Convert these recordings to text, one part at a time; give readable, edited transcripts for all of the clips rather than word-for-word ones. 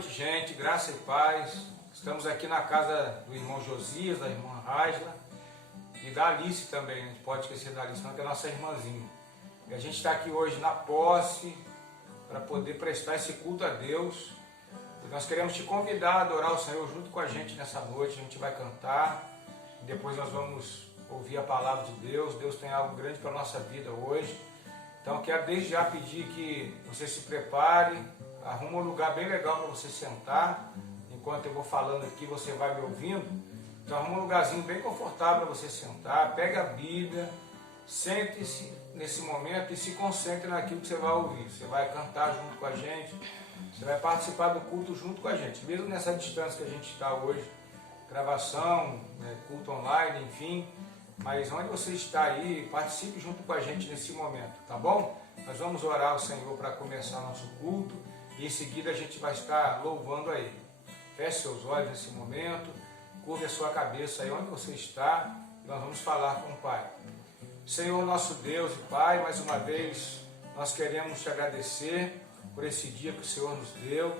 noite, gente, graça e paz. Estamos aqui na casa do irmão Josias, da irmã Raisla e da Alice também. A gente pode esquecer da Alice, não, que é a nossa irmãzinha. E a gente está aqui hoje na posse para poder prestar esse culto a Deus. E nós queremos te convidar a adorar o Senhor junto com a gente nessa noite. A gente vai cantar e depois nós vamos ouvir a palavra de Deus. Deus tem algo grande para a nossa vida hoje. Então quero desde já pedir que você se prepare, arruma um lugar bem legal para você sentar. Enquanto eu vou falando aqui, você vai me ouvindo. Então arruma um lugarzinho bem confortável para você sentar, pega a Bíblia, sente-se nesse momento e se concentre naquilo que você vai ouvir. Você vai cantar junto com a gente, você vai participar do culto junto com a gente, mesmo nessa distância que a gente está hoje, gravação, culto online, enfim. Mas onde você está aí, participe junto com a gente nesse momento, tá bom? Nós vamos orar ao Senhor para começar nosso culto e em seguida a gente vai estar louvando a Ele. Feche seus olhos nesse momento, curve a sua cabeça aí onde você está e nós vamos falar com o Pai. Senhor nosso Deus e Pai, mais uma vez nós queremos te agradecer por esse dia que o Senhor nos deu.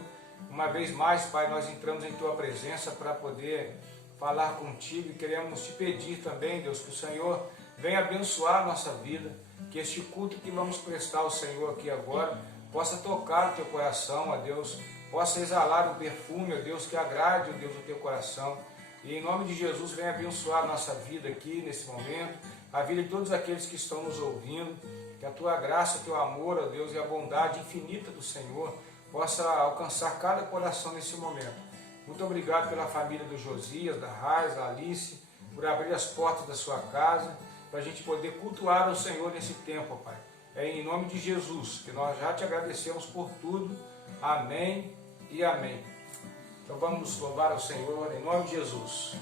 Uma vez mais, Pai, nós entramos em Tua presença para poder falar contigo e queremos te pedir também, Deus, que o Senhor venha abençoar a nossa vida, que este culto que vamos prestar ao Senhor aqui agora possa tocar o teu coração, ó Deus, possa exalar o perfume, ó Deus, que agrade, ó Deus, o teu coração. E em nome de Jesus, venha abençoar a nossa vida aqui nesse momento, a vida de todos aqueles que estão nos ouvindo, que a tua graça, o teu amor, ó Deus, e a bondade infinita do Senhor possa alcançar cada coração nesse momento. Muito obrigado pela família do Josias, da Raiz, da Alice, por abrir as portas da sua casa, para a gente poder cultuar o Senhor nesse tempo, Pai. É em nome de Jesus, que nós já te agradecemos por tudo. Amém e amém. Então vamos louvar ao Senhor em nome de Jesus.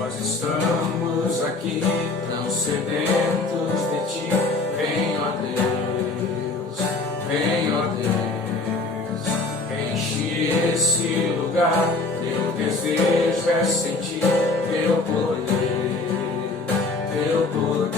Nós estamos aqui tão sedentos de ti. Vem, ó Deus, vem, ó Deus, enche esse lugar. Teu desejo é sentir teu poder, teu poder.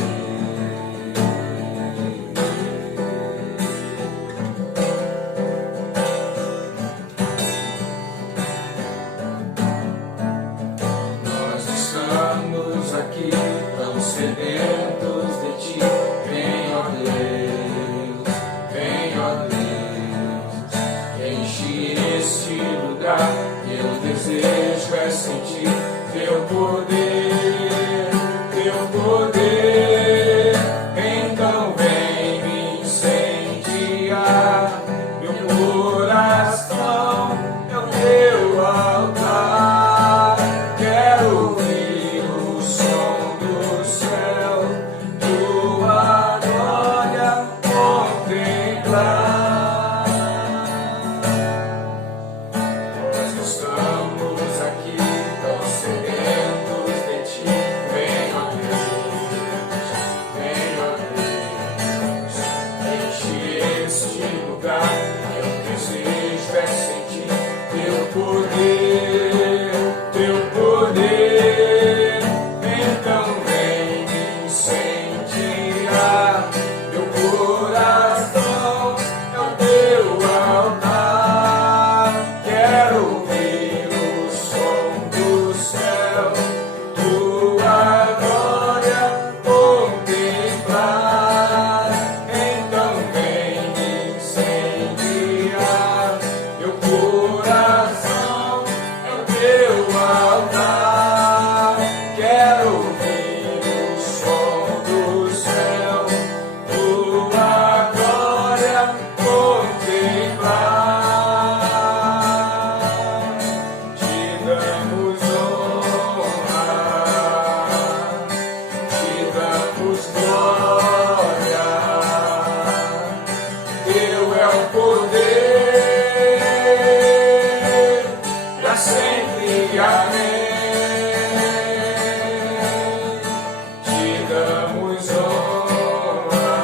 Nós estamos aqui tão sedentos de ti. Vem, ó Deus, vem, ó Deus, enche este lugar. Teu desejo é sentir teu poder, teu poder. Então vem me incendiar. Meu coração é o teu altar. Quero ouvir o som do céu, tua glória contemplar. Estamos aqui tão sedentos de ti. Vem, ó Deus, vem, ó Deus, enche este lugar. Meu desejo é sentir teu poder, teu poder. Então vem me incendiar. Meu coração é o teu altar. Quero ouvir o som do céu, tua glória contemplar. Então vem me incendiar. Meu coração é o teu altar. Quero ouvir o som do céu, tua glória contemplar. Te damos honra, te damos glória. Teu é o poder, para sempre. Amém. Te damos honra,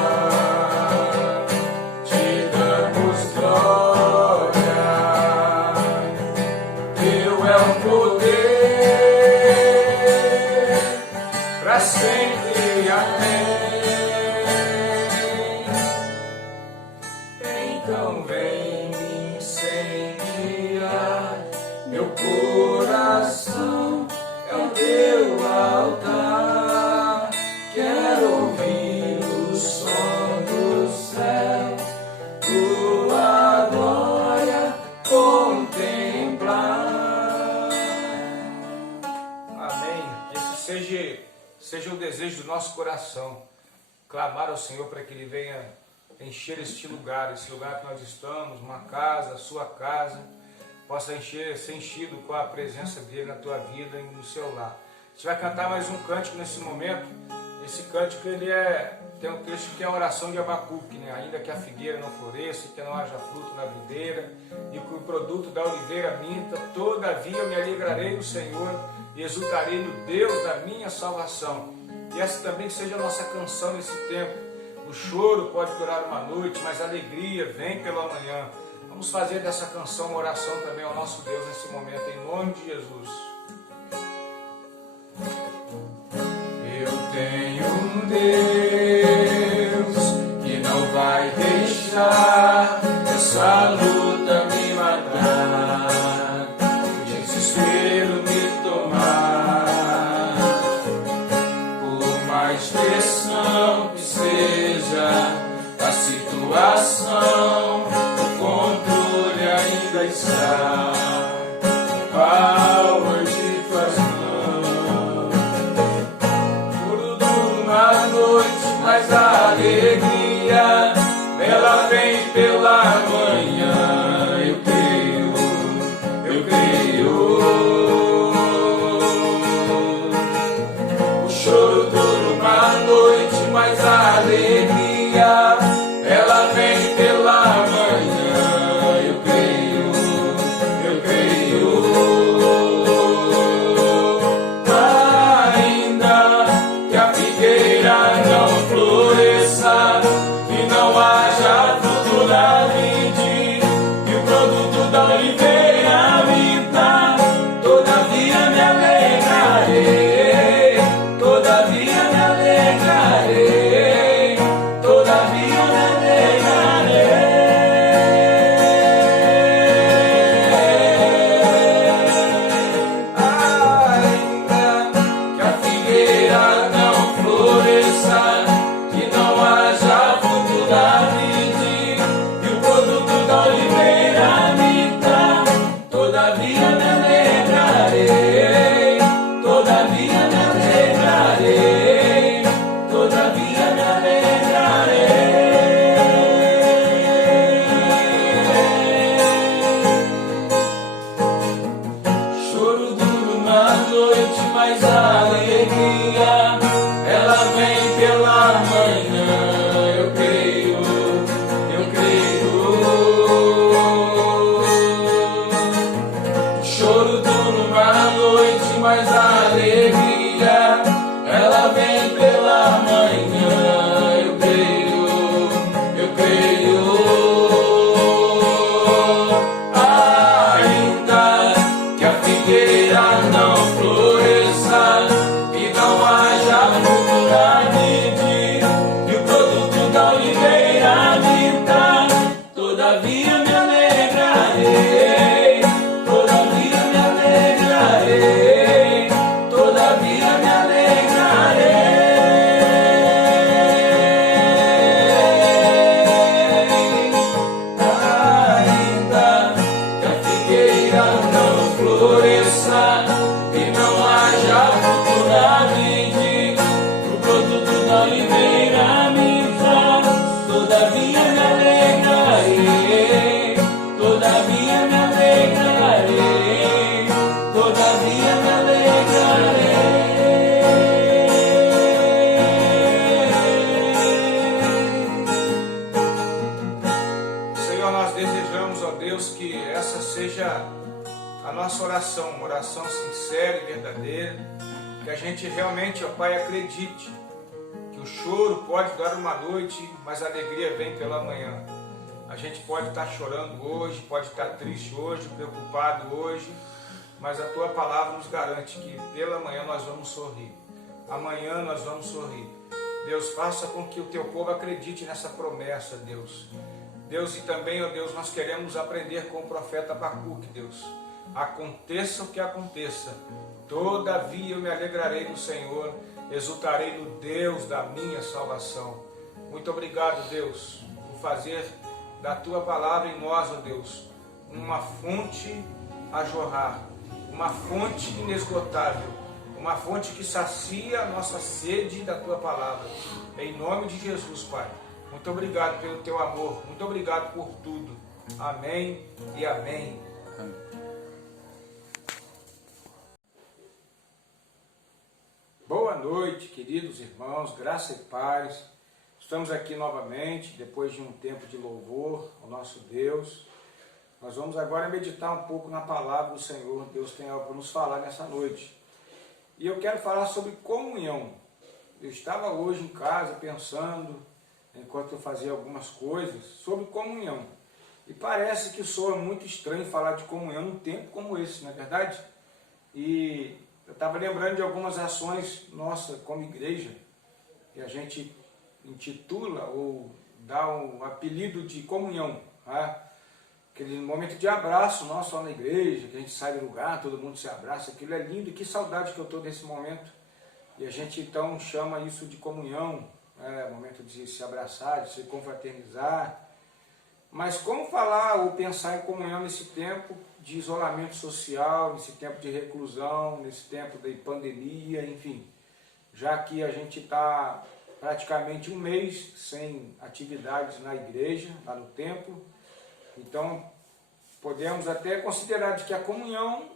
te damos glória. Teu é o poder, Então vem me incendiar, meu coração é o teu altar. Quero ouvir o som do céu, tua glória contemplar. Amém. Esse seja o desejo do nosso coração, clamar ao Senhor para que Ele venha encher este lugar, esse lugar que nós estamos, uma casa, a sua casa, possa ser enchido com a presença dEle na tua vida e no seu lar. A gente vai cantar mais um cântico nesse momento. Esse cântico tem um texto que é a oração de Abacuque, né? Ainda que a figueira não floresça, que não haja fruto na videira, e que o produto da oliveira minta, todavia eu me alegrarei no Senhor e exultarei no Deus da minha salvação. E essa também seja a nossa canção nesse tempo. O choro pode durar uma noite, mas a alegria vem pela manhã. Vamos fazer dessa canção uma oração também ao nosso Deus nesse momento, em nome de Jesus. Eu tenho um Deus que não vai deixar essa luta me matar, o desespero me tomar. Por mais pressão que seja a situação, o controle ainda está no palmas de tuas mãos. Uma noite, mas a alegria ela vem pela manhã. Eu creio, eu creio. O choro dura uma noite, mas a alegria ela vem pela manhã. Eu creio, eu creio. Não floresça, que não haja fruto na vide, e o produto da oliveira minta, todavia me alegrarei, todavia me alegrarei, todavia me alegrarei. Ainda que a figueira não floresça, que não haja fruto da vide, e o produto da oliveira minta, todavia me alegrarei, todavia me alegrarei, todavia me alegrarei. Choro dura uma noite, mas a alegria ela vem pela manhã. Eu creio, eu creio. O choro dura uma noite, mas a alegria ela vem pela manhã. Eu creio, eu creio. Ainda que a figueira não floresça, que não haja fruto na vide, e o produto da oliveira minta, todavia me alegrarei, todavia me alegrarei, todavia me alegrarei. Ainda que a figueira não floresça, que não haja fruto na vide, o produto da oliveira minta, todavia me alegrarei, todavia me alegrarei, todavia me alegrarei. Senhor, nós desejamos, ó Deus, que essa seja a nossa oração, uma oração sincera e verdadeira, que a gente realmente, ó Pai, acredite que o choro pode durar uma noite, mas a alegria vem pela manhã. A gente pode estar chorando hoje, pode estar triste hoje, preocupado hoje, mas a Tua palavra nos garante que pela manhã nós vamos sorrir. Amanhã nós vamos sorrir. Deus, faça com que o Teu povo acredite nessa promessa, Deus. Deus, e também, ó Deus, nós queremos aprender com o profeta Abacuque, Deus. Aconteça o que aconteça, todavia eu me alegrarei no Senhor, exultarei no Deus da minha salvação. Muito obrigado, Deus, por fazer da Tua palavra em nós, ó Deus, uma fonte a jorrar, uma fonte inesgotável, uma fonte que sacia a nossa sede da Tua palavra. Em nome de Jesus, Pai. Muito obrigado pelo Teu amor, muito obrigado por tudo. Amém e amém. Boa noite, queridos irmãos, graça e paz. Estamos aqui novamente, depois de um tempo de louvor ao nosso Deus. Nós vamos agora meditar um pouco na palavra do Senhor. Deus tem algo para nos falar nessa noite. E eu quero falar sobre comunhão. Eu estava hoje em casa pensando, enquanto eu fazia algumas coisas, sobre comunhão. E parece que soa muito estranho falar de comunhão num tempo como esse, não é verdade? E eu estava lembrando de algumas ações nossas como igreja, que a gente intitula ou dá um apelido de comunhão. Tá? Aquele momento de abraço nosso lá na igreja, que a gente sai do lugar, todo mundo se abraça, aquilo é lindo, e que saudade que eu estou desse momento. E a gente então chama isso de comunhão, momento de se abraçar, de se confraternizar. Mas como falar ou pensar em comunhão nesse tempo de isolamento social, nesse tempo de reclusão, nesse tempo de pandemia, enfim, já que a gente está praticamente um mês sem atividades na igreja, lá no templo, então podemos até considerar de que a comunhão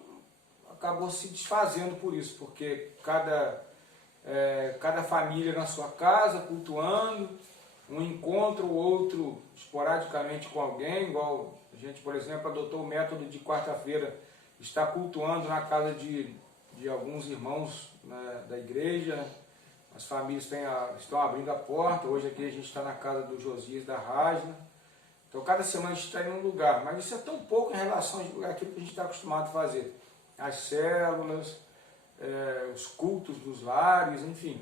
acabou se desfazendo por isso, porque cada família na sua casa, cultuando, um encontro ou outro esporadicamente com alguém, igual a gente, por exemplo, adotou o método de quarta-feira, está cultuando na casa de alguns irmãos, né, da igreja. As famílias estão abrindo a porta. Hoje aqui a gente está na casa do Josias da Rajna. Então cada semana a gente está em um lugar, mas isso é tão pouco em relação àquilo que a gente está acostumado a fazer. As células, os cultos dos lares, enfim.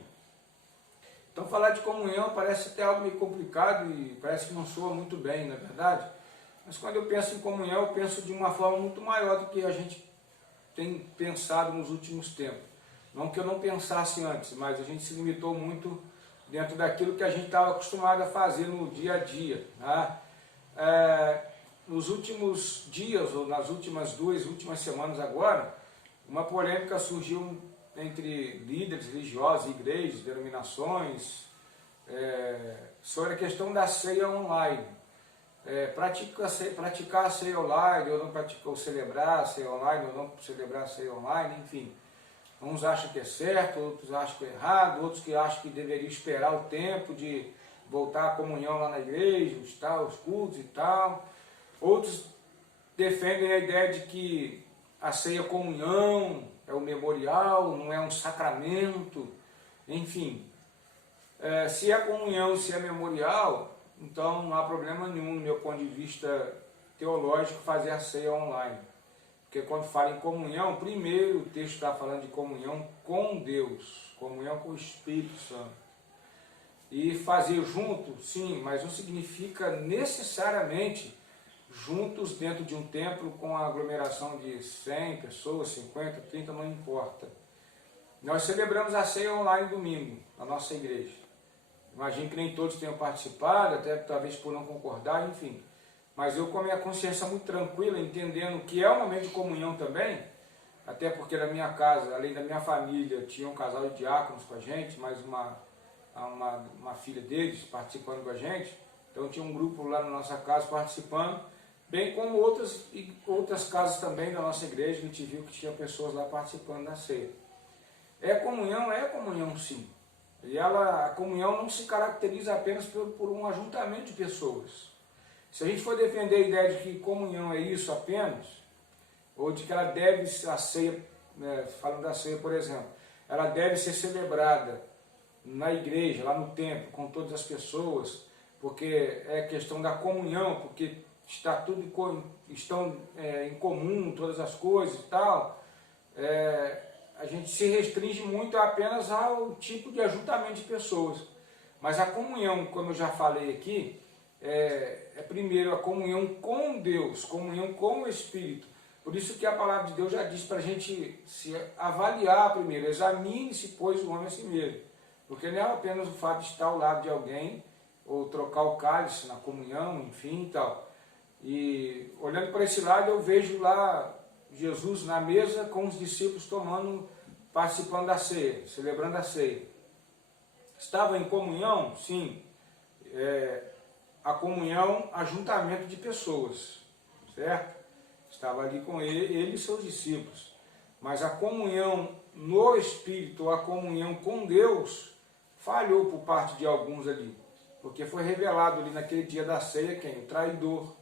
Então falar de comunhão parece até algo meio complicado e parece que não soa muito bem, não é verdade? Mas quando eu penso em comunhão, eu penso de uma forma muito maior do que a gente tem pensado nos últimos tempos. Não que eu não pensasse antes, mas a gente se limitou muito dentro daquilo que a gente estava acostumado a fazer no dia a dia. Né? Nos últimos dias, ou nas últimas semanas agora, uma polêmica surgiu entre líderes religiosos, igrejas, denominações, sobre a questão da ceia online. Praticar a ceia online, ou não praticar, ou celebrar a ceia online, ou não celebrar a ceia online, enfim. Uns acham que é certo, outros acham que é errado, outros que acham que deveria esperar o tempo de voltar à comunhão lá na igreja, os cultos e tal. Outros defendem a ideia de que a ceia comunhão é o memorial, não é um sacramento, enfim. Se é comunhão, se é memorial, então não há problema nenhum, do meu ponto de vista teológico, fazer a ceia online. Porque quando fala em comunhão, primeiro o texto está falando de comunhão com Deus, comunhão com o Espírito Santo. E fazer junto, sim, mas não significa necessariamente juntos dentro de um templo com a aglomeração de 100 pessoas, 50, 30, não importa. Nós celebramos a ceia online domingo, na nossa igreja. Imagino que nem todos tenham participado, até talvez por não concordar, enfim. Mas eu com a minha consciência muito tranquila, entendendo que é um momento de comunhão também, até porque na minha casa, além da minha família, tinha um casal de diáconos com a gente, mais uma filha deles participando com a gente. Então tinha um grupo lá na nossa casa participando, bem como outras casas também da nossa igreja, que a gente viu que tinha pessoas lá participando da ceia. É comunhão sim. E a comunhão não se caracteriza apenas por um ajuntamento de pessoas. Se a gente for defender a ideia de que comunhão é isso apenas, ou de que ela deve, a ceia, falando da ceia por exemplo, ela deve ser celebrada na igreja, lá no templo, com todas as pessoas, porque é questão da comunhão, porque estão em comum todas as coisas e tal, a gente se restringe muito apenas ao tipo de ajuntamento de pessoas. Mas a comunhão, como eu já falei aqui, primeiro a comunhão com Deus, comunhão com o Espírito. Por isso que a palavra de Deus já diz para a gente se avaliar primeiro, examine-se, pois, o homem a si mesmo. Porque não é apenas o fato de estar ao lado de alguém, ou trocar o cálice na comunhão, enfim e tal. E olhando para esse lado, eu vejo lá Jesus na mesa com os discípulos participando da ceia, celebrando a ceia. Estava em comunhão? Sim. A comunhão, ajuntamento de pessoas, certo? Estava ali com ele e seus discípulos. Mas a comunhão no Espírito, a comunhão com Deus, falhou por parte de alguns ali. Porque foi revelado ali naquele dia da ceia quem? O traidor.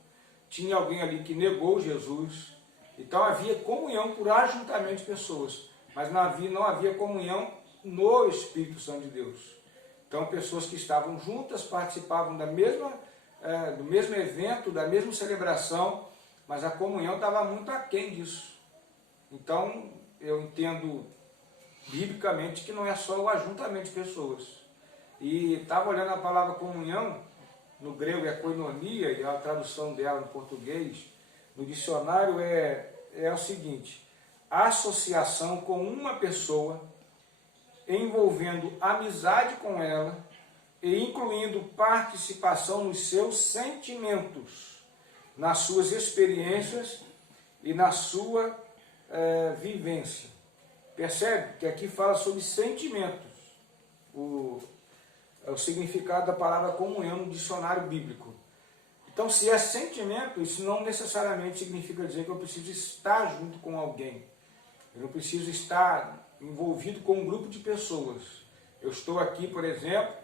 Tinha alguém ali que negou Jesus. Então havia comunhão por ajuntamento de pessoas. Mas não havia comunhão no Espírito Santo de Deus. Então pessoas que estavam juntas, participavam do mesmo evento, da mesma celebração, mas a comunhão estava muito aquém disso. Então eu entendo biblicamente que não é só o ajuntamento de pessoas. E estava olhando a palavra comunhão, no grego é koinonia, e a tradução dela no português, no dicionário é o seguinte: associação com uma pessoa, envolvendo amizade com ela e incluindo participação nos seus sentimentos, nas suas experiências e na sua vivência. Percebe que aqui fala sobre sentimentos, o significado da palavra comunhão no dicionário bíblico. Então, se é sentimento, isso não necessariamente significa dizer que eu preciso estar junto com alguém. Eu não preciso estar envolvido com um grupo de pessoas. Eu estou aqui, por exemplo,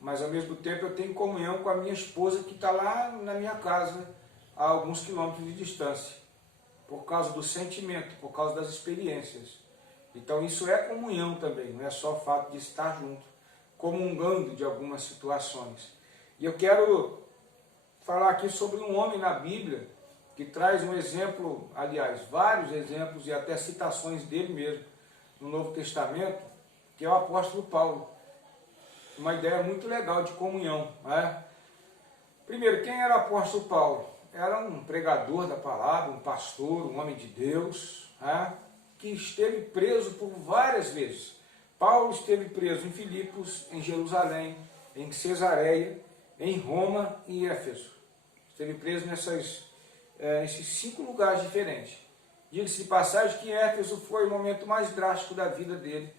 mas ao mesmo tempo eu tenho comunhão com a minha esposa que está lá na minha casa, a alguns quilômetros de distância, por causa do sentimento, por causa das experiências. Então isso é comunhão também, não é só o fato de estar junto, comungando de algumas situações. E eu quero falar aqui sobre um homem na Bíblia que traz um exemplo, aliás, vários exemplos e até citações dele mesmo no Novo Testamento, que é o apóstolo Paulo. Uma ideia muito legal de comunhão, né? Primeiro, quem era o apóstolo Paulo? Era um pregador da palavra, um pastor, um homem de Deus, né? Que esteve preso por várias vezes. Paulo esteve preso em Filipos, em Jerusalém, em Cesareia, em Roma e em Éfeso. Esteve preso nesses 5 lugares diferentes. Diga-se de passagem que Éfeso foi o momento mais drástico da vida dele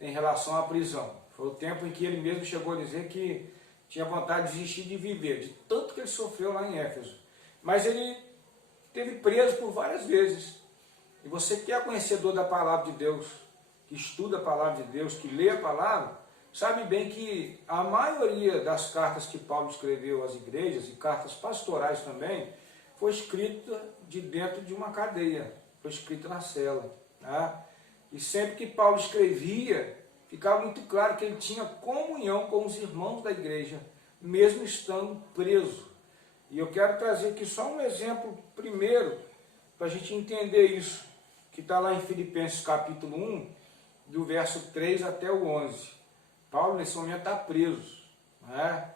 em relação à prisão. Foi o tempo em que ele mesmo chegou a dizer que tinha vontade de desistir de viver, de tanto que ele sofreu lá em Éfeso. Mas ele esteve preso por várias vezes. E você que é conhecedor da palavra de Deus, que estuda a palavra de Deus, que lê a palavra, sabe bem que a maioria das cartas que Paulo escreveu às igrejas, e cartas pastorais também, foi escrita de dentro de uma cadeia, foi escrita na cela. Tá? E sempre que Paulo escrevia, ficava muito claro que ele tinha comunhão com os irmãos da igreja, mesmo estando preso. E eu quero trazer aqui só um exemplo primeiro, para a gente entender isso, que está lá em Filipenses capítulo 1, do verso 3 até o 11. Paulo nesse momento está preso, né?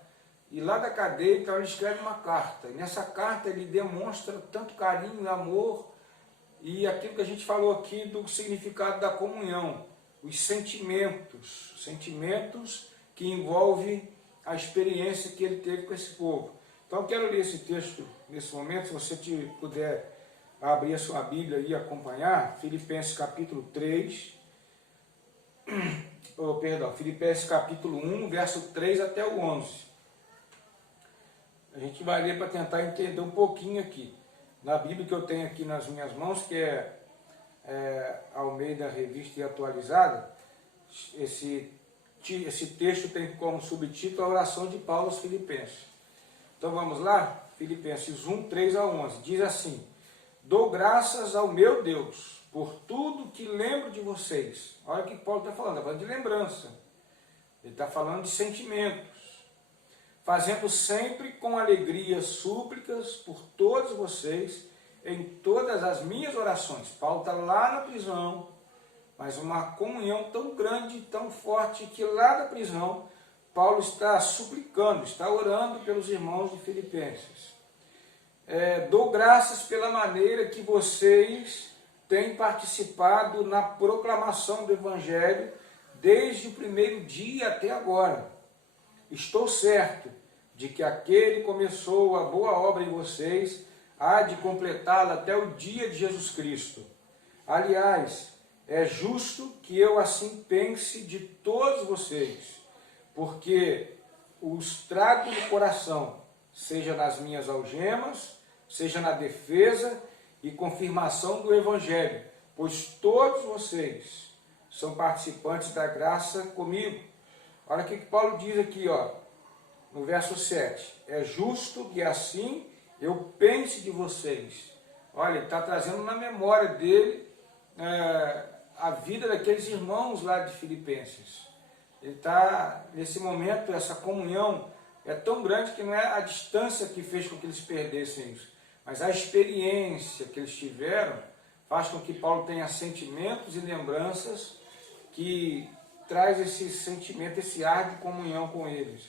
E lá da cadeia, então, ele escreve uma carta. E nessa carta ele demonstra tanto carinho e amor, e aquilo que a gente falou aqui do significado da comunhão, os sentimentos que envolvem a experiência que ele teve com esse povo. Então eu quero ler esse texto nesse momento, se você puder abrir a sua Bíblia e acompanhar, Filipenses capítulo 3, Filipenses capítulo 1, verso 3 até o 11. A gente vai ler para tentar entender um pouquinho aqui. Na Bíblia que eu tenho aqui nas minhas mãos, que é Almeida Revista e Atualizada, esse texto tem como subtítulo a oração de Paulo aos Filipenses. Então vamos lá? Filipenses 1, 3 a 11. Diz assim: dou graças ao meu Deus por tudo que lembro de vocês. Olha o que Paulo está falando de lembrança. Ele está falando de sentimentos. Fazendo sempre com alegria súplicas por todos vocês em todas as minhas orações. Paulo está lá na prisão, mas uma comunhão tão grande, tão forte, que lá da prisão, Paulo está suplicando, está orando pelos irmãos de Filipenses. Dou graças pela maneira que vocês têm participado na proclamação do Evangelho desde o primeiro dia até agora. Estou certo de que aquele que começou a boa obra em vocês há de completá-la até o dia de Jesus Cristo. Aliás, é justo que eu assim pense de todos vocês, porque os trago no coração, seja nas minhas algemas, seja na defesa e confirmação do Evangelho, pois todos vocês são participantes da graça comigo. Olha o que Paulo diz aqui, ó, no verso 7. É justo que assim eu pense de vocês. Olha, ele está trazendo na memória dele a vida daqueles irmãos lá de Filipenses. Ele está, nesse momento, essa comunhão é tão grande que não é a distância que fez com que eles perdessem isso, mas a experiência que eles tiveram faz com que Paulo tenha sentimentos e lembranças que traz esse sentimento, esse ar de comunhão com eles.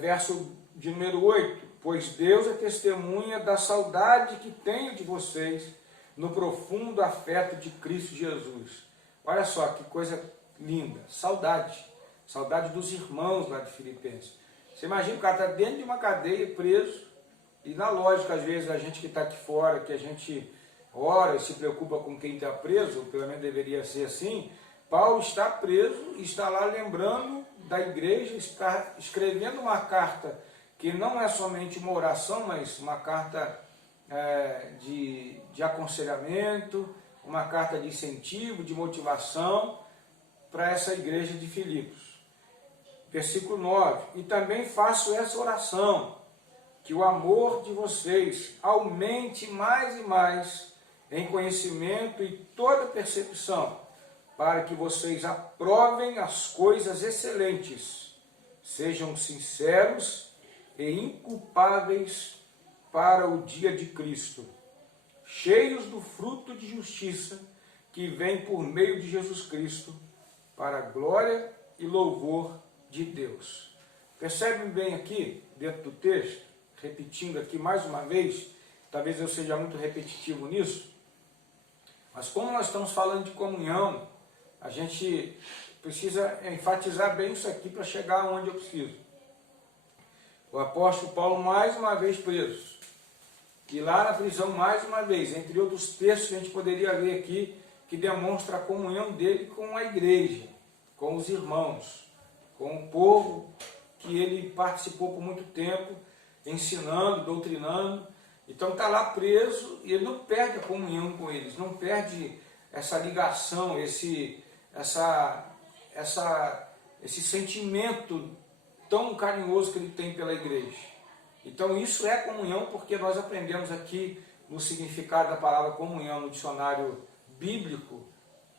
Verso de número 8. Pois Deus é testemunha da saudade que tenho de vocês no profundo afeto de Cristo Jesus. Olha só que coisa linda, saudade. Saudade dos irmãos lá de Filipenses. Você imagina, o cara está dentro de uma cadeia, preso, e na lógica, às vezes, a gente que está aqui fora, que a gente ora e se preocupa com quem está preso, ou pelo menos deveria ser assim, Paulo está preso e está lá lembrando da igreja, está escrevendo uma carta que não é somente uma oração, mas uma carta de aconselhamento, uma carta de incentivo, de motivação para essa igreja de Filipos. Versículo 9. E também faço essa oração, que o amor de vocês aumente mais e mais em conhecimento e toda percepção, para que vocês aprovem as coisas excelentes, sejam sinceros e inculpáveis para o dia de Cristo, cheios do fruto de justiça que vem por meio de Jesus Cristo, para a glória e louvor de Deus. Percebem bem aqui, dentro do texto, repetindo aqui mais uma vez, talvez eu seja muito repetitivo nisso, mas como nós estamos falando de comunhão, a gente precisa enfatizar bem isso aqui para chegar onde eu preciso. O apóstolo Paulo mais uma vez preso, e lá na prisão mais uma vez, entre outros textos que a gente poderia ler aqui, que demonstra a comunhão dele com a igreja, com os irmãos, com o povo que ele participou por muito tempo, ensinando, doutrinando. Então está lá preso e ele não perde a comunhão com eles, não perde essa ligação, esse sentimento tão carinhoso que ele tem pela igreja. Então isso é comunhão, porque nós aprendemos aqui no significado da palavra comunhão no dicionário bíblico,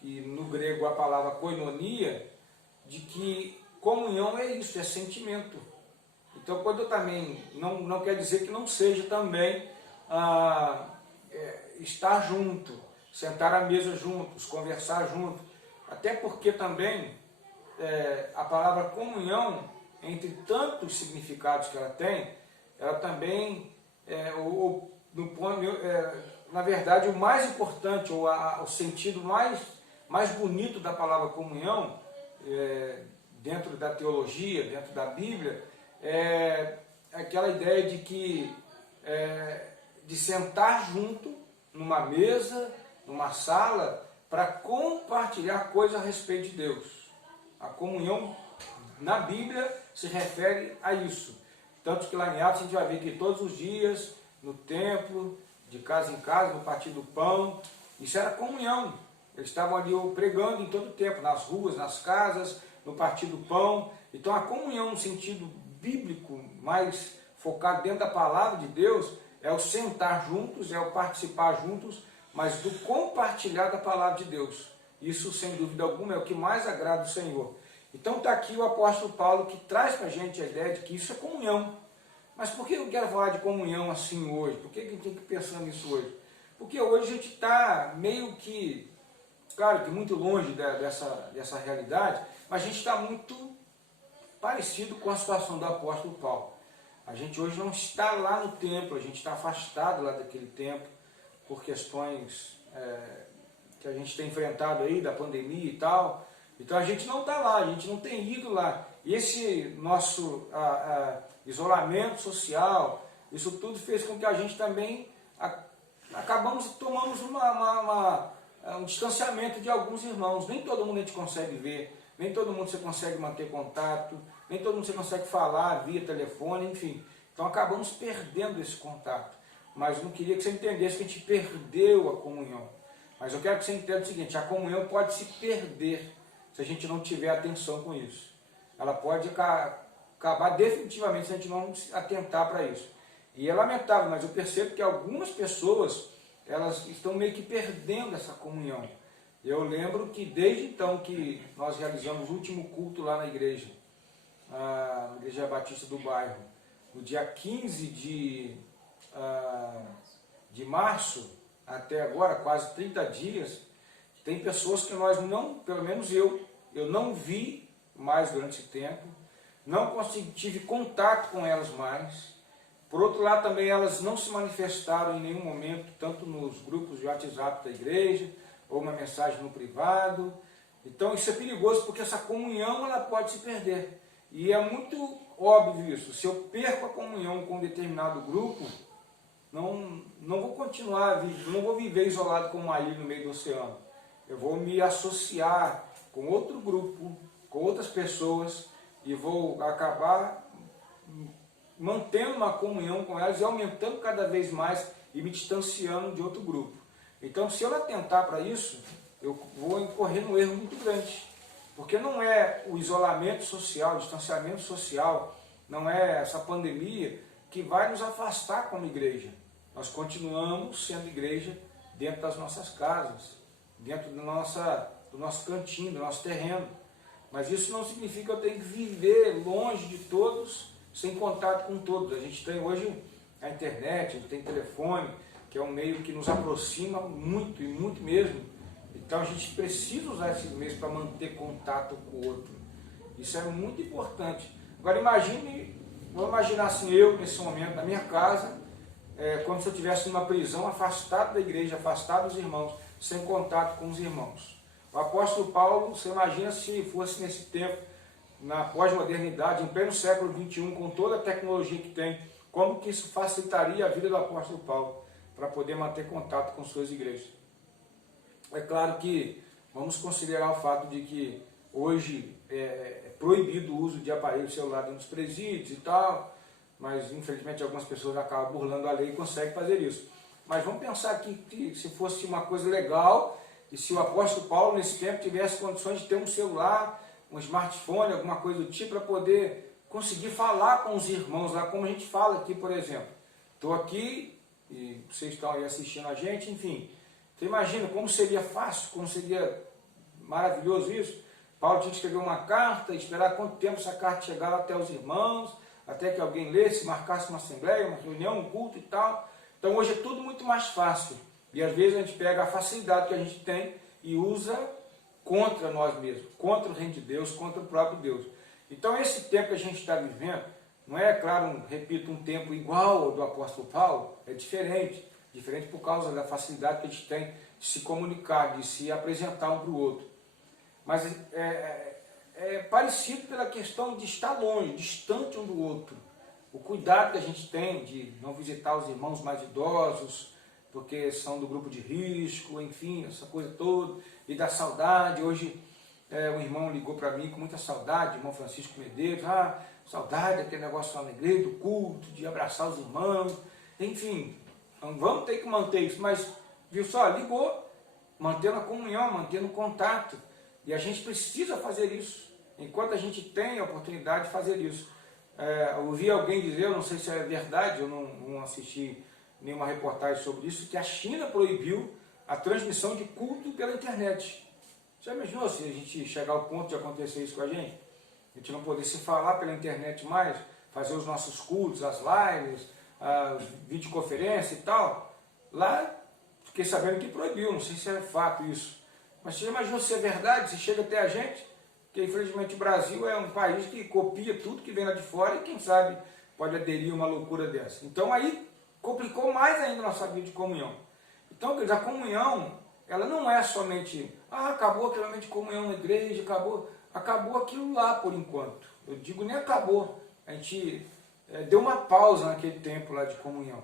e no grego a palavra koinonia, de que comunhão é isso, é sentimento. Então quando eu também, não quer dizer que não seja também estar junto, sentar à mesa juntos, conversar juntos, até porque também a palavra comunhão, entre tantos significados que ela tem, ela também, na verdade, o mais importante, ou o sentido mais bonito da palavra comunhão, dentro da teologia, dentro da Bíblia, é aquela ideia de que de sentar junto numa mesa, numa sala, para compartilhar coisas a respeito de Deus. A comunhão na Bíblia se refere a isso. Tanto que lá em Atos a gente vai ver que todos os dias, no templo, de casa em casa, no partir do pão, isso era comunhão. Eles estavam ali pregando em todo o tempo, nas ruas, nas casas, no partir do pão. Então a comunhão no sentido bíblico, mais focado dentro da palavra de Deus, é o sentar juntos, é o participar juntos, mas do compartilhar da palavra de Deus. Isso, sem dúvida alguma, é o que mais agrada o Senhor. Então está aqui o apóstolo Paulo que traz para a gente a ideia de que isso é comunhão. Mas por que eu quero falar de comunhão assim hoje? Por que a gente tem que pensar nisso hoje? Porque hoje a gente está meio que, claro que muito longe dessa realidade, mas a gente está muito parecido com a situação do apóstolo Paulo. A gente hoje não está lá no templo, a gente está afastado lá daquele templo por questões que a gente tem enfrentado aí, da pandemia e tal. Então a gente não está lá, a gente não tem ido lá. E esse nosso isolamento social, isso tudo fez com que a gente também tomamos um distanciamento de alguns irmãos. Nem todo mundo a gente consegue ver, nem todo mundo você consegue manter contato, nem todo mundo você consegue falar via telefone, enfim. Então acabamos perdendo esse contato. Mas eu não queria que você entendesse que a gente perdeu a comunhão. Mas eu quero que você entenda o seguinte, a comunhão pode se perder se a gente não tiver atenção com isso. Ela pode acabar definitivamente se a gente não atentar para isso. E é lamentável, mas eu percebo que algumas pessoas, elas estão meio que perdendo essa comunhão. Eu lembro que desde então que nós realizamos o último culto lá na igreja Batista do bairro, no dia 15 de março, até agora, quase 30 dias, tem pessoas que nós não, pelo menos eu não vi mais durante esse tempo, não tive contato com elas mais. Por outro lado, também elas não se manifestaram em nenhum momento, tanto nos grupos de WhatsApp da igreja, ou uma mensagem no privado. Então isso é perigoso, porque essa comunhão ela pode se perder. E é muito óbvio isso. Se eu perco a comunhão com um determinado grupo, não vou continuar, não vou viver isolado como uma ilha no meio do oceano. Eu vou me associar com outro grupo, com outras pessoas, e vou acabar mantendo uma comunhão com elas e aumentando cada vez mais e me distanciando de outro grupo. Então, se eu atentar para isso, eu vou incorrer num erro muito grande. Porque não é o isolamento social, o distanciamento social, não é essa pandemia que vai nos afastar como igreja. Nós continuamos sendo igreja dentro das nossas casas, dentro do nosso cantinho, do nosso terreno. Mas isso não significa que eu tenho que viver longe de todos, sem contato com todos. A gente tem hoje a internet, a gente tem telefone, que é um meio que nos aproxima muito, e muito mesmo. Então a gente precisa usar esses meios para manter contato com o outro. Isso é muito importante. Agora vamos imaginar assim, eu nesse momento, na minha casa, como se eu estivesse numa prisão, afastado da igreja, afastado dos irmãos, sem contato com os irmãos. O apóstolo Paulo, você imagina se fosse nesse tempo, na pós-modernidade, em pleno século XXI, com toda a tecnologia que tem, como que isso facilitaria a vida do apóstolo Paulo para poder manter contato com suas igrejas. É claro que vamos considerar o fato de que hoje é proibido o uso de aparelho celular dentro dos presídios e tal, mas infelizmente algumas pessoas acabam burlando a lei e conseguem fazer isso. Mas vamos pensar aqui que se fosse uma coisa legal, e se o apóstolo Paulo nesse tempo tivesse condições de ter um celular, um smartphone, alguma coisa do tipo, para poder conseguir falar com os irmãos lá, como a gente fala aqui, por exemplo. Estou aqui, e vocês estão aí assistindo a gente, enfim. Você imagina como seria fácil, como seria maravilhoso isso? Paulo tinha que escrever uma carta, esperar quanto tempo essa carta chegar até os irmãos, até que alguém lesse, marcasse uma assembleia, uma reunião, um culto e tal. Então hoje é tudo muito mais fácil. E às vezes a gente pega a facilidade que a gente tem e usa contra nós mesmos, contra o reino de Deus, contra o próprio Deus. Então esse tempo que a gente está vivendo, não é, claro, repito, um tempo igual ao do apóstolo Paulo, é diferente por causa da facilidade que a gente tem de se comunicar, de se apresentar um para o outro. Mas é parecido pela questão de estar longe, distante um do outro. O cuidado que a gente tem de não visitar os irmãos mais idosos, porque são do grupo de risco, enfim, essa coisa toda, e da saudade. Hoje um irmão ligou para mim com muita saudade, o irmão Francisco Medeiros, saudade daquele negócio lá na igreja, do culto, de abraçar os irmãos, enfim, vamos ter que manter isso, mas, viu só, ligou, mantendo a comunhão, mantendo o contato, e a gente precisa fazer isso, enquanto a gente tem a oportunidade de fazer isso. Ouvi alguém dizer, eu não sei se é verdade, eu não assisti nenhuma reportagem sobre isso, que a China proibiu a transmissão de culto pela internet. Já imaginou se a gente chegar ao ponto de acontecer isso com a gente? A gente não poder se falar pela internet mais, fazer os nossos cultos, as lives, as videoconferências e tal. Lá, fiquei sabendo que proibiu, não sei se é fato isso. Mas você já imaginou se é verdade, se chega até a gente? Porque infelizmente o Brasil é um país que copia tudo que vem lá de fora e quem sabe pode aderir a uma loucura dessa? Então aí complicou mais ainda a nossa vida de comunhão. Então, quer dizer, a comunhão, ela não é somente, acabou aquele momento de comunhão na igreja, acabou aquilo lá por enquanto. Eu digo, nem acabou. A gente deu uma pausa naquele tempo lá de comunhão.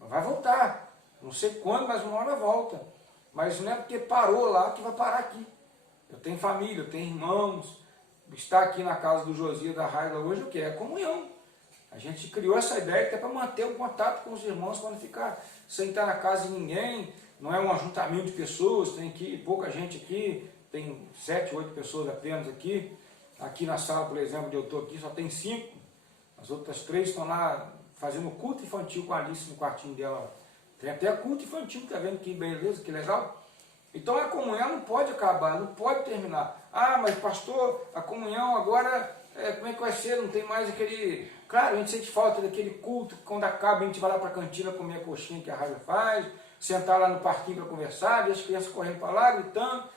Vai voltar. Não sei quando, mas uma hora volta. Mas não é porque parou lá que vai parar aqui. Eu tenho família, eu tenho irmãos. Estar aqui na casa do Josias da Raila hoje, o que? É comunhão. A gente criou essa ideia até para manter o contato com os irmãos, quando ficar sem estar na casa de ninguém. Não é um ajuntamento de pessoas, tem aqui pouca gente aqui, tem 7, 8 pessoas apenas aqui. Aqui na sala, por exemplo, onde eu estou aqui, só tem 5. As outras 3 estão lá fazendo culto infantil com a Alice no quartinho dela. Tem até culto infantil, tá vendo que beleza, que legal? Então a comunhão não pode acabar, não pode terminar. Mas pastor, a comunhão agora, como é que vai ser? Não tem mais aquele... Claro, a gente sente falta daquele culto, quando acaba a gente vai lá para a cantina comer a coxinha que a Raia faz, sentar lá no parquinho para conversar, ver as crianças correndo para lá, gritando.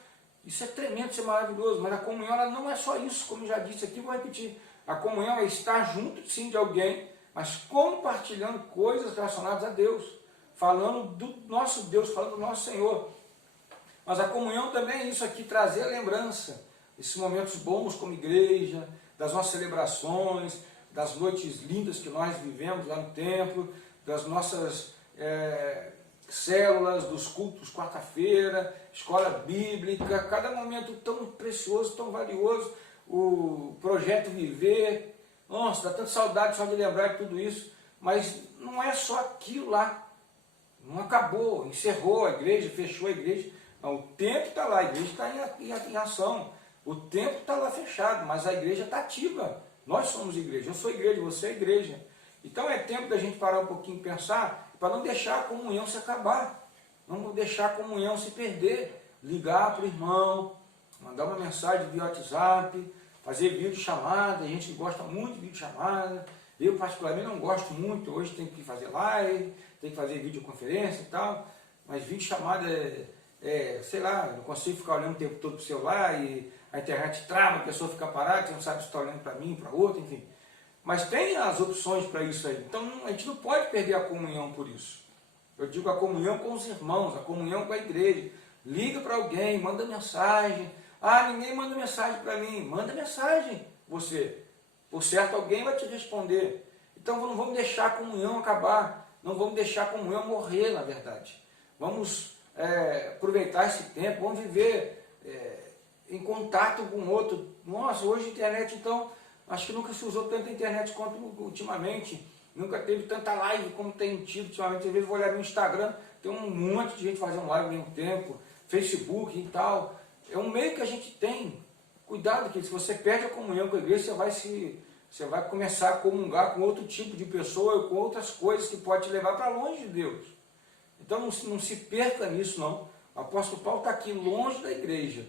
Isso é tremendo, isso é maravilhoso, mas a comunhão ela não é só isso, como eu já disse aqui, vou repetir. A comunhão é estar junto, sim, de alguém, mas compartilhando coisas relacionadas a Deus, falando do nosso Deus, falando do nosso Senhor. Mas a comunhão também é isso aqui, trazer a lembrança, esses momentos bons como igreja, das nossas celebrações, das noites lindas que nós vivemos lá no templo, das nossas células, dos cultos quarta-feira, escola bíblica, cada momento tão precioso, tão valioso, o projeto Viver. Nossa, dá tanta saudade só de lembrar de tudo isso, mas não é só aquilo lá, não acabou, encerrou a igreja, fechou a igreja. Não, o templo está lá, a igreja está em ação, o templo está lá fechado, mas a igreja está ativa. Nós somos igreja, eu sou igreja, você é igreja. Então é tempo da gente parar um pouquinho e pensar, para não deixar a comunhão se acabar, não deixar a comunhão se perder. Ligar para o irmão, mandar uma mensagem via WhatsApp, fazer vídeo chamada, a gente gosta muito de vídeo chamada. Eu particularmente não gosto muito, hoje tem que fazer live, tem que fazer videoconferência e tal, mas vídeo chamada sei lá, não consigo ficar olhando o tempo todo para o celular e a internet trava, a pessoa fica parada, você não sabe se está olhando para mim, para outro, enfim. Mas tem as opções para isso aí. Então a gente não pode perder a comunhão por isso. Eu digo a comunhão com os irmãos, a comunhão com a igreja. Liga para alguém, manda mensagem. Ninguém manda mensagem para mim. Manda mensagem, você. Por certo, alguém vai te responder. Então não vamos deixar a comunhão acabar. Não vamos deixar a comunhão morrer, na verdade. Vamos aproveitar esse tempo, vamos viver em contato com o outro. Nossa, hoje a internet, então, acho que nunca se usou tanta internet quanto ultimamente. Nunca teve tanta live como tem tido ultimamente. Às vezes eu vou olhar no Instagram, tem um monte de gente fazendo live ao mesmo tempo, Facebook e tal. É um meio que a gente tem. Cuidado, que se você perde a comunhão com a igreja, você vai começar a comungar com outro tipo de pessoa, com outras coisas que pode te levar para longe de Deus. Então não se perca nisso, não. O apóstolo Paulo está aqui longe da igreja,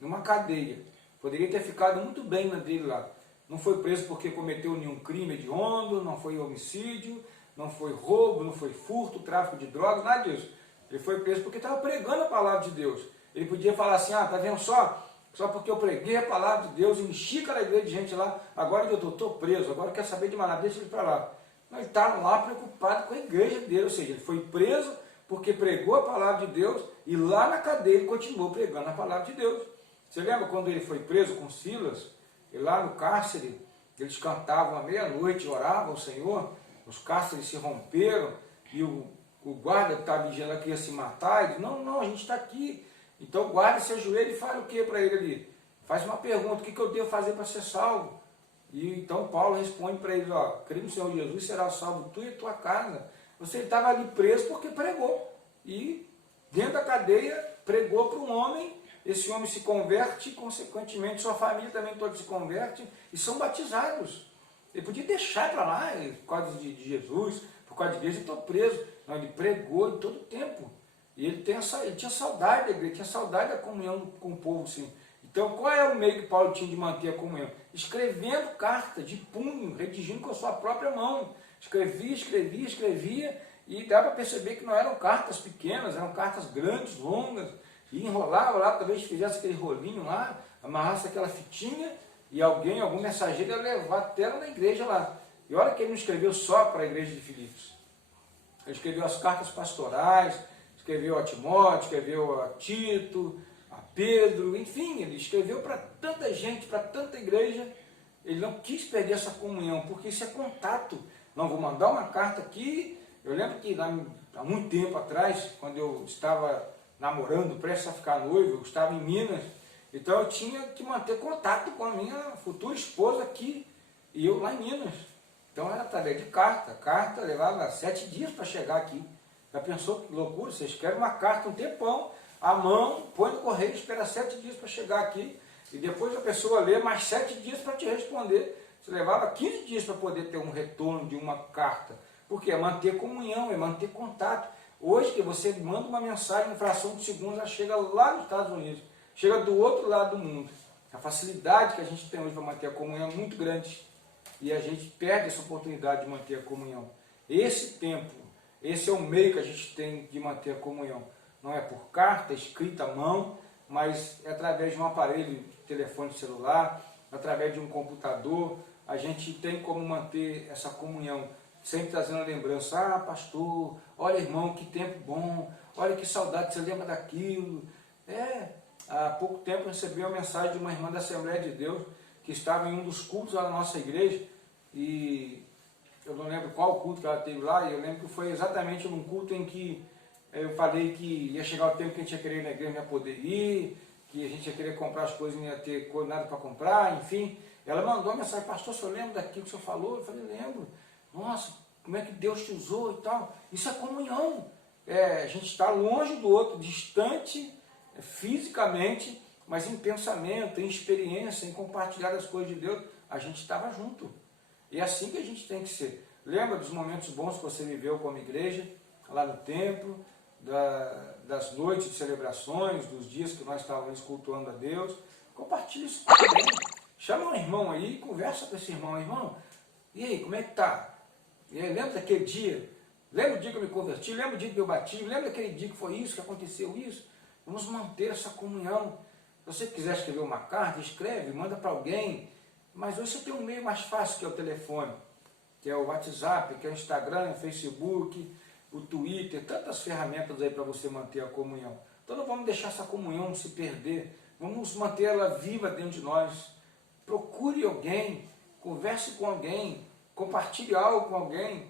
numa cadeia. Poderia ter ficado muito bem na dele lá. Não foi preso porque cometeu nenhum crime hediondo, não foi homicídio, não foi roubo, não foi furto, tráfico de drogas, nada disso. Ele foi preso porque estava pregando a palavra de Deus. Ele podia falar assim, tá vendo só? Só porque eu preguei a palavra de Deus, enchi aquela igreja de gente lá, agora eu estou preso, agora eu quero saber de mais nada, deixa ele para lá. Não, ele está lá preocupado com a igreja dele, ou seja, ele foi preso porque pregou a palavra de Deus e lá na cadeia ele continuou pregando a palavra de Deus. Você lembra quando ele foi preso com Silas? E lá no cárcere, eles cantavam à meia-noite, oravam ao Senhor, os cárceres se romperam e o guarda que estava vigiando queria se matar. Ele disse, não, a gente está aqui. Então o guarda se ajoelha e fala o que para ele ali? Faz uma pergunta, o que eu devo fazer para ser salvo? E então Paulo responde para ele, crê no Senhor Jesus, será salvo tu e tua casa. Você estava ali preso porque pregou. E dentro da cadeia pregou para um homem, esse homem se converte, consequentemente sua família também toda se converte e são batizados. Ele podia deixar para lá, por causa de Jesus, por causa de Deus, eu estou preso. Não, ele pregou em todo o tempo. E ele tinha saudade da igreja, tinha saudade da comunhão com o povo, sim. Então, qual era o meio que Paulo tinha de manter a comunhão? Escrevendo carta de punho, redigindo com a sua própria mão. Escrevia, e dá para perceber que não eram cartas pequenas, eram cartas grandes, longas, e enrolava lá, talvez fizesse aquele rolinho lá, amarrasse aquela fitinha, e algum mensageiro ia levar até lá na igreja lá. E olha que ele não escreveu só para a igreja de Filipos. Ele escreveu as cartas pastorais, escreveu a Timóteo, escreveu a Tito, a Pedro, enfim, ele escreveu para tanta gente, para tanta igreja. Ele não quis perder essa comunhão, porque isso é contato. Não, vou mandar uma carta aqui. Eu lembro que há muito tempo atrás, quando eu estava namorando, prestes a ficar noivo, eu estava em Minas, então eu tinha que manter contato com a minha futura esposa aqui, e eu lá em Minas. Então era através de carta. A carta levava 7 dias para chegar aqui. Já pensou que loucura? Você escreve uma carta um tempão, a mão, põe no correio, espera 7 dias para chegar aqui, e depois a pessoa lê mais 7 dias para te responder. Você levava 15 dias para poder ter um retorno de uma carta. Porque é manter comunhão, é manter contato. Hoje que você manda uma mensagem, em fração de segundos, ela chega lá nos Estados Unidos, chega do outro lado do mundo. A facilidade que a gente tem hoje para manter a comunhão é muito grande. E a gente perde essa oportunidade de manter a comunhão. Esse tempo, esse é o meio que a gente tem de manter a comunhão. Não é por carta, escrita à mão, mas é através de um aparelho de telefone celular, através de um computador. A gente tem como manter essa comunhão, sempre trazendo a lembrança. Ah, pastor, olha irmão, que tempo bom, olha que saudade, você lembra daquilo. Há pouco tempo eu recebi uma mensagem de uma irmã da Assembleia de Deus, que estava em um dos cultos lá na nossa igreja, e eu não lembro qual culto que ela teve lá, e eu lembro que foi exatamente num culto em que eu falei que ia chegar o tempo que a gente ia querer ir na igreja, não ia poder ir, que a gente ia querer comprar as coisas, não ia ter nada para comprar, enfim. Ela mandou uma mensagem: pastor, o senhor lembra daquilo que o senhor falou? Eu falei: lembro. Nossa, como é que Deus te usou e tal. Isso é comunhão. A gente está longe do outro, distante fisicamente, mas em pensamento, em experiência, em compartilhar as coisas de Deus, a gente estava junto. E é assim que a gente tem que ser. Lembra dos momentos bons que você viveu como igreja, lá no templo, das noites de celebrações, dos dias que nós estávamos cultuando a Deus? Compartilhe isso também. Chama um irmão aí e conversa com esse irmão. Irmão, e aí, como é que está? Lembra daquele dia? Lembra o dia que eu me converti? Lembra o dia que eu bati? Lembra daquele dia que foi isso, que aconteceu isso? Vamos manter essa comunhão. Se você quiser escrever uma carta, escreve, manda para alguém. Mas hoje você tem um meio mais fácil, que é o telefone, que é o WhatsApp, que é o Instagram, o Facebook, o Twitter, tantas ferramentas aí para você manter a comunhão. Então não vamos deixar essa comunhão se perder. Vamos manter ela viva dentro de nós. Procure alguém, converse com alguém, compartilhe algo com alguém,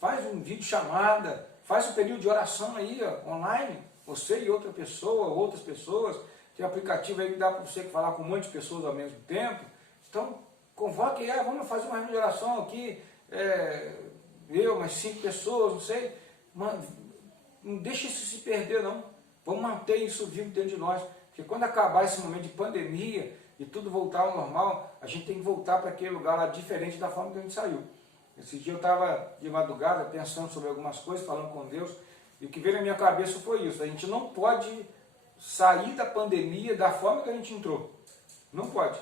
faz um vídeo chamada, faz um período de oração aí, online, você e outra pessoa, outras pessoas. Tem aplicativo aí que dá para você falar com um monte de pessoas ao mesmo tempo. Então, convoque, vamos fazer uma reunião de oração aqui, eu, mais 5 pessoas, não sei. Não deixe isso se perder, não. Vamos manter isso vivo dentro de nós. Porque quando acabar esse momento de pandemia e tudo voltar ao normal, a gente tem que voltar para aquele lugar lá diferente da forma que a gente saiu. Esse dia eu estava de madrugada pensando sobre algumas coisas, falando com Deus, e o que veio na minha cabeça foi isso: a gente não pode sair da pandemia da forma que a gente entrou. Não pode.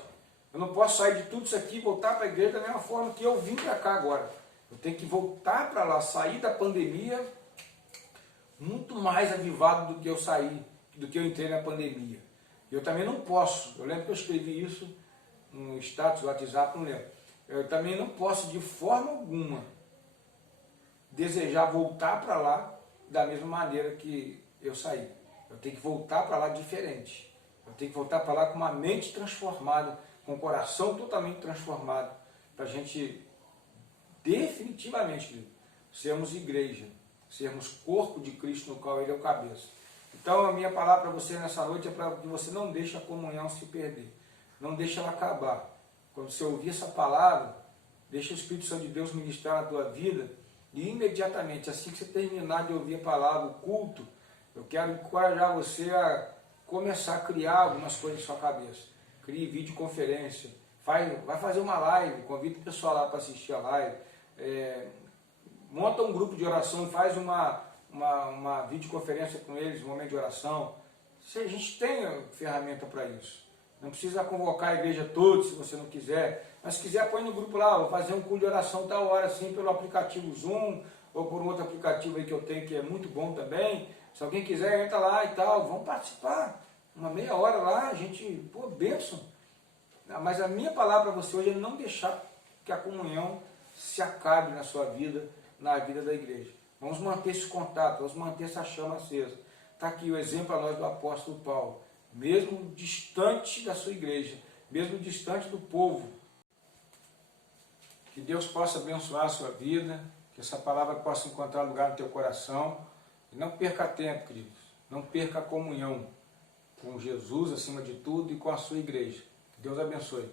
Eu não posso sair de tudo isso aqui e voltar para a igreja da mesma forma que eu vim para cá agora. Eu tenho que voltar para lá, sair da pandemia muito mais avivado do que eu saí, do que eu entrei na pandemia. Eu também não posso, eu lembro que eu escrevi isso no status do WhatsApp, não lembro. Eu também não posso de forma alguma desejar voltar para lá da mesma maneira que eu saí. Eu tenho que voltar para lá diferente. Eu tenho que voltar para lá com uma mente transformada, com o coração totalmente transformado, para a gente definitivamente sermos igreja, sermos corpo de Cristo no qual Ele é o cabeça. Então a minha palavra para você nessa noite é para que você não deixe a comunhão se perder, não deixe ela acabar. Quando você ouvir essa palavra, deixa o Espírito Santo de Deus ministrar na tua vida, e imediatamente, assim que você terminar de ouvir a palavra, o culto, eu quero encorajar você a começar a criar algumas coisas em sua cabeça. Crie videoconferência, vai fazer uma live, convida o pessoal lá para assistir a live, monta um grupo de oração e faz uma videoconferência com eles, um momento de oração. A gente tem ferramenta para isso. Não precisa convocar a igreja toda se você não quiser, mas se quiser põe no grupo lá: vou fazer um culto de oração tal hora, assim, pelo aplicativo Zoom, ou por um outro aplicativo aí que eu tenho que é muito bom também. Se alguém quiser, entra lá e tal, vamos participar. Uma meia hora lá, a gente, bênção. Mas a minha palavra para você hoje é não deixar que a comunhão se acabe na sua vida, na vida da igreja. Vamos manter esse contato, vamos manter essa chama acesa. Está aqui o exemplo a nós do apóstolo Paulo, mesmo distante da sua igreja, mesmo distante do povo. Que Deus possa abençoar a sua vida, que essa palavra possa encontrar lugar no teu coração. E não perca tempo, queridos, não perca a comunhão com Jesus acima de tudo e com a sua igreja. Que Deus abençoe.